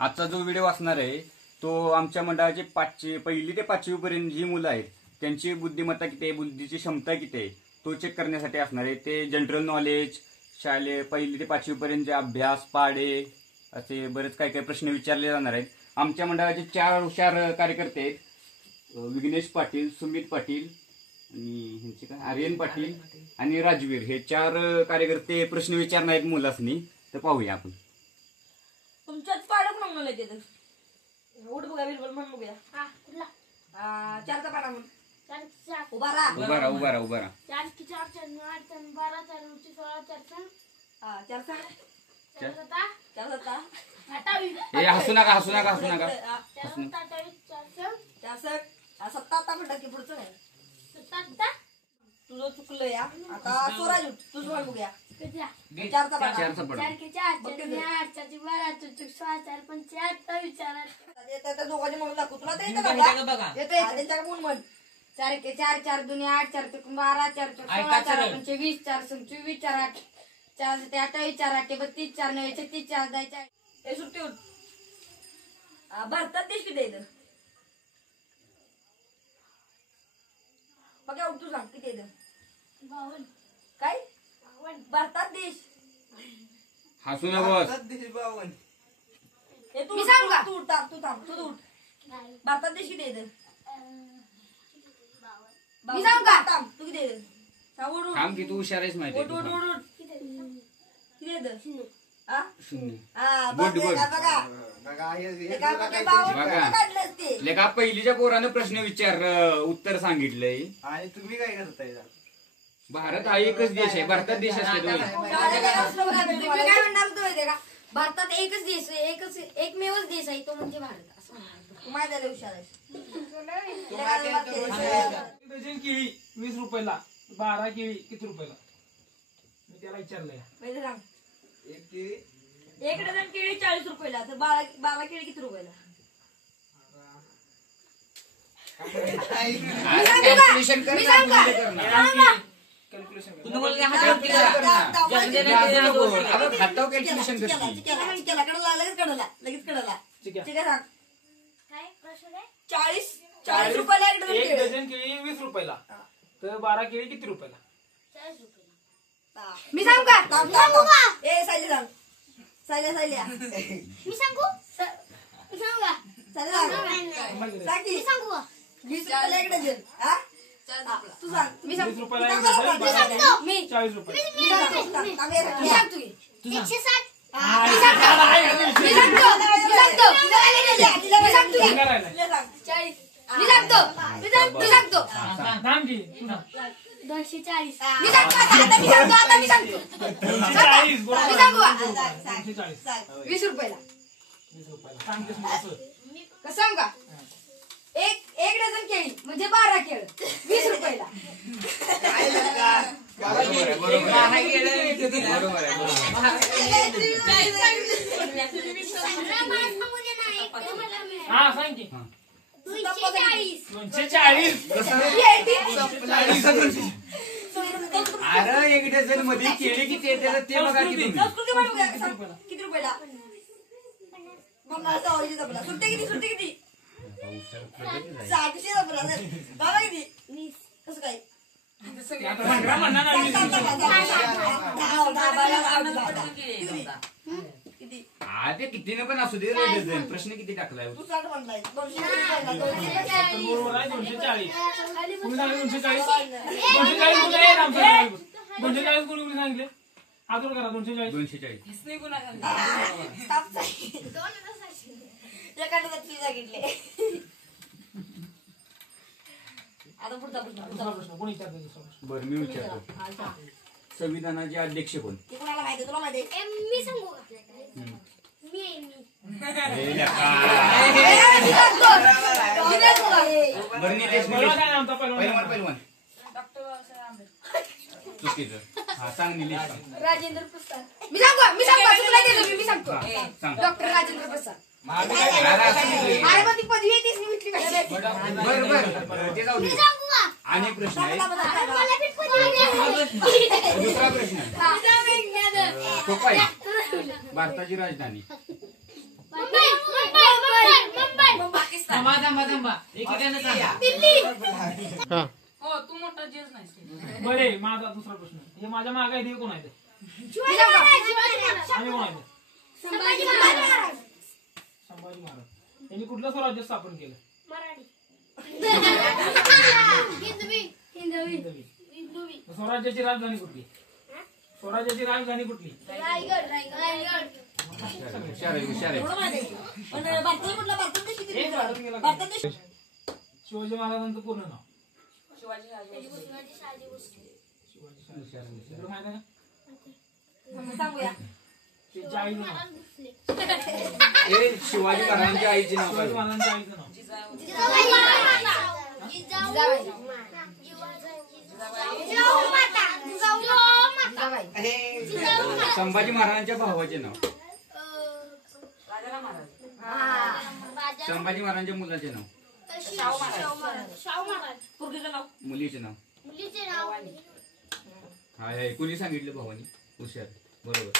आजचा जो व्हिडिओ असणार आहे तो आमच्या मंडळाचे पहिली ते 5वी पर्यंत जी मुलं आहेत त्यांची बुद्धिमत्ता किती आहे, बुद्धीची क्षमता किती आहे तो चेक करण्यासाठी असणार आहे। ते जनरल नॉलेज, शालेय 1ली ते 5वी पर्यंतचे अभ्यास, पाढे असे बरेच काही काही प्रश्न विचारले जाणार आहेत। आमच्या मंडळाचे 4 हुशार कार्यकर्ते आहेत, विघ्नेश पाटील, सुमित पाटील आणि ह्यांचे काय आर्यन पाटील आणि राजवीर, हे 4 कार्यकर्ते प्रश्न विचारणार आहेत मुलांनी। तर पाहूया आपण। तुमच्यात पाडक म्हणून येते उठ बघा बिलबुल म्हणून बघूया। हा कुठला? 4चा पाडा म्हणून 4 उभा राहा 4 की 4 4 8 4 12 4 9 16 4 4 4 7 28 हे हसू नका 4 7 म्हणतात की पुढचं नाही 7 तुझं चुकलं या। आता स्वराज उठ तुझं म्हण बघूया। 4चा पाडा 4 की 4 4 8 4 12 4 16 4 5 त्या दोघांनी म्हणून दाखव तुला ते येते त्यांच्याकडे म्हणून म्हण 4 के 4 4 2 8 4 3 12 4 16 4 25 4 24 4 8 4 7 28 4 8 32 4 9 36 4 10 4 हे सुट्टी उठ। भारतात देश किती येतं बघा उठ तू सांग किती येतं 52 काय भारतात देश हसू नकोस। हे तू मी सांगू का? तू उठ तू उठ भारतात देश किती येतं मी सांगू का? थांब तू किती येतं सांग उठ थांब की तू हुशार आहेस माहिती उठ उठ उठ उठ किती येतं हा शून्य। हा गुड, बघ गुड. बघा काढलंच ते लेका पहिलीच्या पोरानं प्रश्न उत्तर सांगितलंय। आणि तुम्ही काय करताय? भारत हा एकच देश आहे, भारतात देश असते तुम्ही काय म्हणणार होतो माहितीये का? भारतात एकच देश आहे, एकमेवच देश आहे तो म्हणजे भारत असं म्हणणार. तू माहिती आहे हुशार आहेस डझन केळी 20 रुपयाला, 12 केळी किती रुपयाला? मी त्याला विचारलंय. माहिती सांग एक केळी 1 डझन केळी 40 रुपयाला तर 12 केळी किती रुपयाला? कॅल्क्युलेशन कर ना, गुणिले कर ना। कॅल्क्युलेशन कर. अगं खाताव कॅल्क्युलेशन करते। लगेच कडला ठीक आहे. ठीक आहे सांग काय प्रश्न आहे? 40 रुपयाला 1 डझन एक केळी डझन केळी 20 रुपयाला, तर 12 केळी किती रुपयाला? 40 रुपये. मी सांगू का? सांगू का? ए सायली सांग सायल्या मी सांगू का? सांग की मी सांगू का? 20 रुपयाला 1 डझन हा तू सांग मी 20 रुपयाला एक सांगतो. डझन, मी सांगतो. 40 रुपये. मी सांगतो की. 160 सांगा राहिलाय. थांब की, तू सांग. 240 240 बरोबर. 240 20 रुपयाला 20 रुपयाला. सांग की असं. कसं सांगू का? एक डझन केळी म्हणजे 12 केळ 20 रुपयाला. हा सांग की. 240 240. अरे 1 डझन मध्ये केळी किती येते ते बघा की तुम्ही। संस्कृती म्हणू का? सांग, किती रुपयाला? 50 चा जपला. सुट्टी किती? 700 जपला. बाबा किती? 20 कसं काय? आता म्हणणार म्हणणार ना 20 किती? ते कितीने पण असू दे रे डझन। प्रश्न किती टाकलाय? तू 60 म्हणलाय 200 रुपयाला. बरोबर आहे. 240. तुम्ही सांगितलं 240. 240 कुठे आहे? 240 कोणी सांगितले? आतून करा 240. 240 एखाद्या सांगितले. आता पुढचा दुसरा प्रश्न प्रश्न कोणी विचारतो? दुसरा प्रश्न. बरं मी विचारतो, संविधानाचे अध्यक्ष कोण? ते कोणाला माहिती? तुला माहिती? मी सांगू का? मी हे लेका. बरं निलेश मला काय नाव होतं पहिलवान? पहिलवान चुकीचं। हा सांग निलेश सांग। राजेंद्र प्रसाद. मी सांगतो मी सांगतो सांग। डॉक्टर राजेंद्र प्रसाद. बरं ती पदवी आहे तीच निमित्ती पाहिजे. बरं ते जाऊ दे। सांगू का? आणि प्रश्न आहे मला पण पदवी आहे. दुसरा प्रश्न आहे सोपा आहे। भारताची राजधानी मुंबई. थांबा थांबा थांबा एकेकाने सांगा हा हो तू मोठा जेच नाही बरे माझा दुसरा प्रश्न हे माझ्या मागे आहे ते कोण आहे ते? आणि कोण आहे ते? संभाजी महाराज. संभाजी महाराज यांनी कुठलं स्वराज्य स्थापन केलं? हिंदवी. स्वराज्याची राजधानी कुठली? स्वराज्याची राजधानी कुठली? हुशार आहे, हुशार आहे. शिवाजी महाराजांचं पूर्ण नाव? शिवाजी इकडं माहित आहे का? सांगूया. त्यांच्या आईचं नाव? हे शिवाजी महाराजांच्या आईचे नाव शिवाजी काय? महाराजांच्या आईचं नाव? संभाजी महाराजांच्या भावाचे नाव? संभाजी महाराजांच्या मुलाचे नाव? मुलीचे नाव? हाय हाय कुणी सांगितलं भावानी? हुशार बरोबर.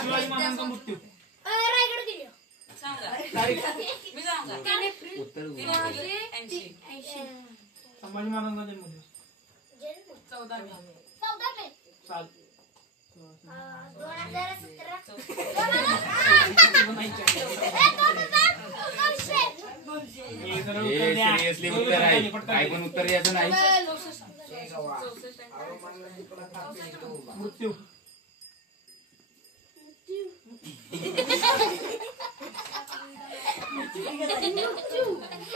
शिवाजी महाराजांचा मृत्यू उत्तर संभाजी महाराजांचा जन्मदिवस? 14 मे. साल? सिरियसली उत्तर आहे, काय पण उत्तर द्यायचं नाही. मृत्यू?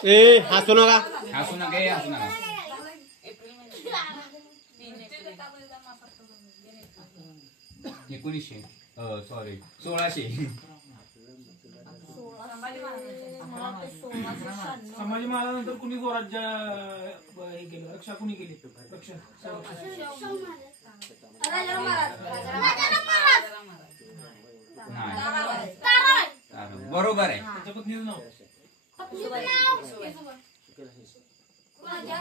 ए हसू नका हसू नका हे, हसू नका. 1900 सॉरी 1600. संभाजी महाराजांनंतर कुणी स्वराज्य हे केलं? रक्षा कुणी केली? रक्षण नाही, बरोबर आहे. त्याच्या पत्नीचं नाव?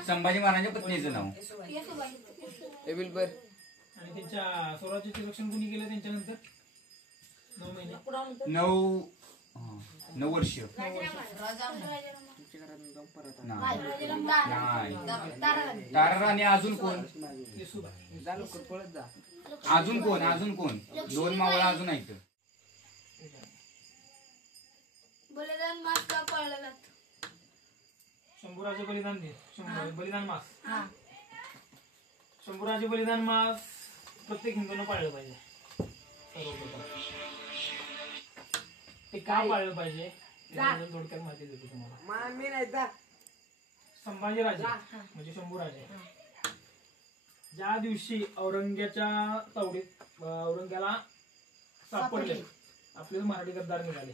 संभाजी महाराजांच्या पत्नीचं नाव? आणि त्यांच्या स्वराज्याचे रक्षण कुणी केलं त्यांच्यानंतर? 9 महिने? 9 वर्ष नाही. ताराराणी. अजून कोण? येसुबाई. अजून कोण? अजून कोण? 2 मावळा अजून आहेत. बलिदान मास का पाळला जातो? शंभूराजे बलिदान दे. बलिदान मास. शंभूराजे बलिदान मास प्रत्येक हिंदूनं पाळलं पाहिजे. सर्वप्रथम ते का पाळलं पाहिजे त्याबद्दल थोडक्यात माहिती देतो तुम्हाला. संभाजीराजे म्हणजे शंभूराजे ज्या दिवशी औरंग्याच्या तावडीत औरंग्याला सापडले, आपले मराठी गद्दार निघाले,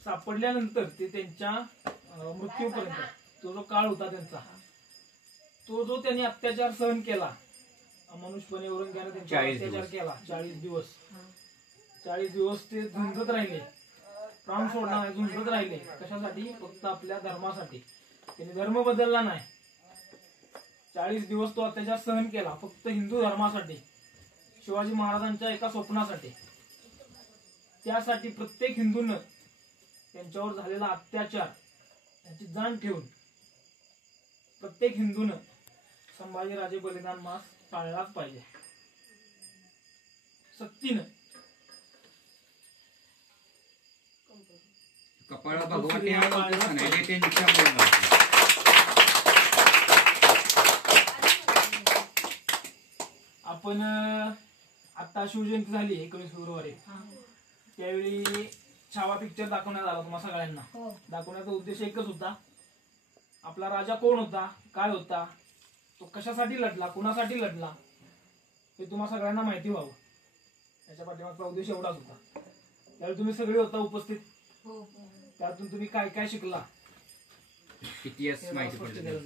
सापडल्यानंतर ते त्यांच्या मृत्यूपर्यंत तो जो काळ होता त्यांचा, तो जो त्यांनी अत्याचार सहन केला अमानुषपणे, औरंग्याने त्यांचा 40 अत्याचार दिवस. केला. 40 दिवस ते झुंजत राहिले, प्राण सोडला नाही, झुंजत राहिले. कशासाठी? फक्त आपल्या धर्मासाठी. त्यांनी धर्म बदलला नाही. 40 दिवस तो अत्याचार सहन केला फक्त हिंदू धर्मासाठी, शिवाजी महाराजांच्या एका स्वप्नासाठी. त्यासाठी प्रत्येक हिंदूनं त्यांच्यावर झालेला अत्याचार याची जाण ठेवून प्रत्येक हिंदूनं संभाजीराजे बलिदान मास पाळलाच पाहिजे सक्तीनं. कपाळा भगवती म्हणायचे ते निष्ठा. आपण आता शिवजयंती झाली 21 फेब्रुवारी, त्यावेळी छावा पिक्चर दाखवण्यात आला तुम्हा सगळ्यांना. दाखवण्याचा उद्देश एकच होता, आपला राजा कोण होता, काय होता, तो कशासाठी लढला, कुणासाठी लढला, हे तुम्हा सगळ्यांना माहिती व्हावं. त्याच्या पाठीमागचा उद्देश एवढाच होता. त्यावेळी तुम्ही सगळे होता उपस्थित. त्यातून तुम्ही काय काय शिकला, इतिहास माहिती पडले.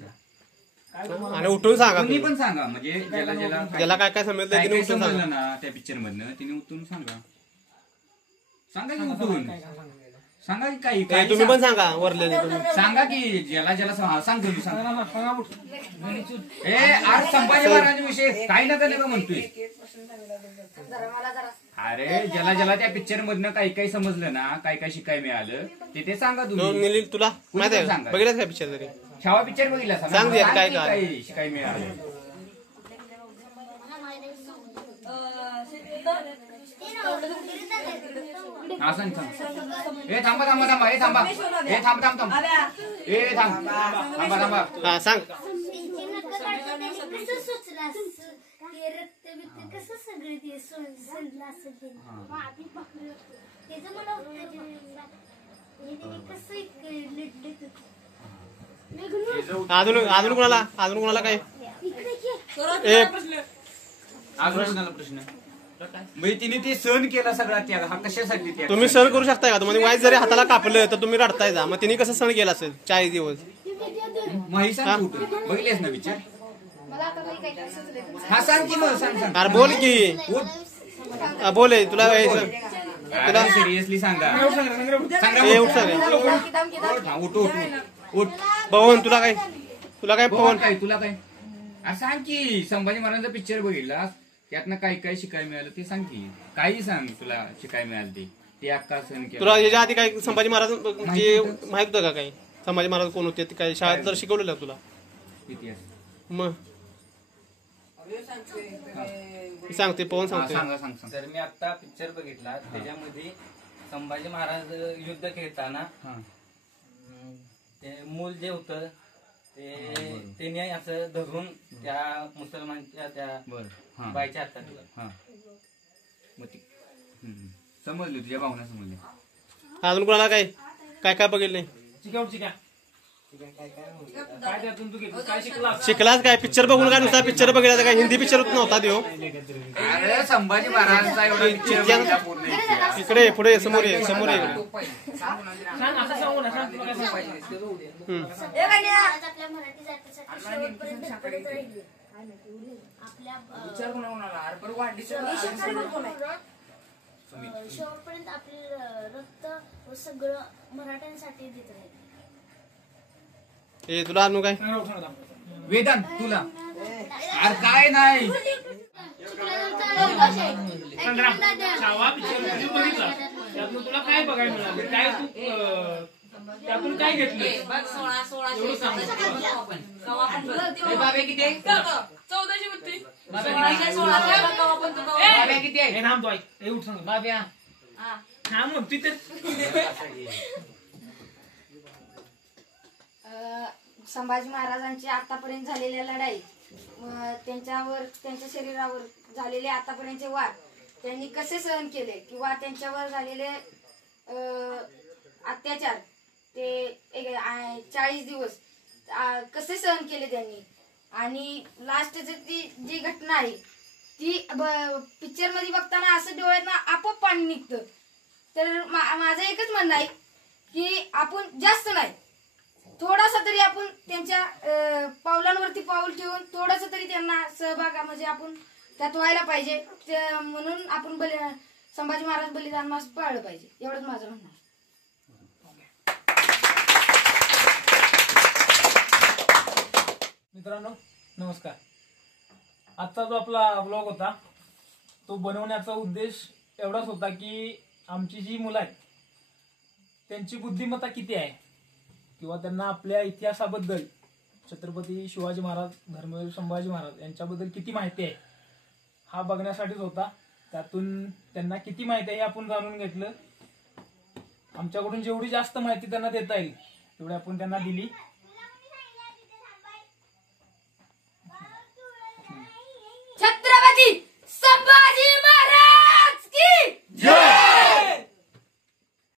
काय तुम्हाला आणि उठून सांगा तुम्ही तुम्ही. पण सांगा, म्हणजे ज्याला ज्याला ज्याला काय काय समजलं काय तिने काय उठून समजलं सांगा. ना त्या पिक्चर मधनं, तिने उठून सांगा. सांगा की सांगा, उठून. काय काय सांगितलं? सांगा की काही ए, तुम्ही पण सांगा वरलेले तुम्ही सांगा की ज्याला ज्याला सांग तुम्ही सांग. सांगा ना, सांगा उठ. ए आज संभाजी महाराजांविषयी काही नका नका म्हणतोय. जरा मला जरा अरे ज्याला ज्याला त्या पिक्चर मधनं काही काही समजलं ना, काही काही शिकाय मिळालं ते सांगा तो तुम्ही. निलील तुला माहिती आहे का? सांगा. बघितलंच काय पिक्चर तरी छावा पिक्चर बघितला असा ना? सांग यार, काय की काय? काही शिकाय मिळालं. हा सांग सांग. ए थांबा थांबा थांबा. ए थांबा. ए थांब थांब थांब. ए थांब थांबा थांबा. हा सांग. कसं सुचलं असं ते रक्तबित्त कसं सगळे ते संपलं असं ते आधी पाकलं त्याचं मला कसं लिटलं अजून कोणाला काय इकडे ए अजून कोणाला प्रश्न म्हणजे तिने ते सहन केला सगळा त्याग हा कशासाठी त्याग? तुम्ही सहन करू शकता का तुम्हाला वाईट जरी हाताला कापलं तर तुम्ही रडताय जा मग तिने कसं सहन केलं असेल 40 दिवस माही सांग कुठं बघितलेस ना विचार. मला आता काही काही काही सुचले तुमचं. हा सांग की मग सांग सांग. अरे बोल की बोल ए, तुला सिरियसली सांगा. सांग ए, उठ सांग हा, उठ उठ उठ. पवन तुला काय पवन पवन काय तुला काय अरे सांग की संभाजी महाराजांचा पिक्चर बघितला त्यातनं काय काय शिकायला मिळालं ते सांग की. काही सांग तुला शिकायला मिळालं ते अक्का सहन केला. तुला याच्या आधी काय संभाजी महाराज माहित होतं का काही संभाजी महाराज कोण होते ते काय शाळेत तर शिकवलेलं तुला इतिहास मग सांगते पवन हा, सांगते सांगा सांग सांग. तर मी आता पिक्चर बघितला त्याच्यामध्ये संभाजी महाराज युद्ध खेळताना हा. ते मूल जे होतं ते त्यांनी असं धरून त्या मुसलमानच्या त्या बर हा बाईच्या हातात दिलं. हा मग ती समजली तुझ्या भावना समजल्या. अजून कोणाला काय बघितलं चिका उठ, चिका. काय त्यातून तू घेतलं? काय शिकलास? शिकलाच काय पिक्चर बघून काय नुसता पिक्चर बघितला काय हिंदी पिक्चर नव्हता देऊ अरे संभाजी महाराजांचा एवढा picture बघितला पूर्ण इतिहास. इकडे पुढे समोर ये सांग, असं सांगू ना, सांग तुला काय सांगायचं. महाराज आपल्या मराठी जातीसाठी शेवटपर्यंत धडपडत राहिले आपल्या शेवटपर्यंत आपले रक्त व सगळं मराठ्यांसाठी देत राहिले. ए तुला अजून काय सांगा, उठ, सांगा. वेदांत तुला अरे काय नाही छावा पिक्चर कधी बघितला त्यातून तुला काय बघायला मिळालं काय तू त्यातून काय घेतलं एवढं सांग. हे थांब तू ऐक. हे उठ सांग. बाब्या थांब म्हणतोय तर. संभाजी महाराजांची आतापर्यंत झालेल्या लढाई त्यांच्या शरीरावर झालेले आतापर्यंतचे वार त्यांनी कसे सहन केले किंवा त्यांच्यावर झालेले अत्याचार ते 40 दिवस कसे सहन केले त्यांनी आणि लास्टची जी घटना आहे ती पिक्चर मध्ये बघताना असं डोळ्यात आपोआप पाणी निघतं. तर माझं एकच म्हणणं आहे की आपण जास्त नाही थोडासा तरी आपण त्यांच्या पावलांवरती पाऊल ठेवून थोडासा तरी त्यांना सहभाग म्हणजे आपण त्यात व्हायला पाहिजे म्हणून आपण संभाजी महाराज बलिदान मास पाळलं पाहिजे एवढंच माझं म्हणणं आहे. मित्रांनो नमस्कार. आजचा जो आपला ब्लॉग होता तो बनवण्याचा उद्देश एवढाच होता की आमची जी मुलं आहेत त्यांची बुद्धिमत्ता किती आहे किंवा त्यांना आपल्या इतिहासाबद्दल छत्रपती शिवाजी महाराज धर्मवीर संभाजी महाराज यांच्याबद्दल किती माहिती आहे हा बघण्यासाठीच होता. त्यातून त्यांना किती माहिती आहे हे आपण जाणून घेतलं. आमच्याकडून जेवढी जास्त माहिती त्यांना देता येईल तेवढी आपण त्यांना दिली.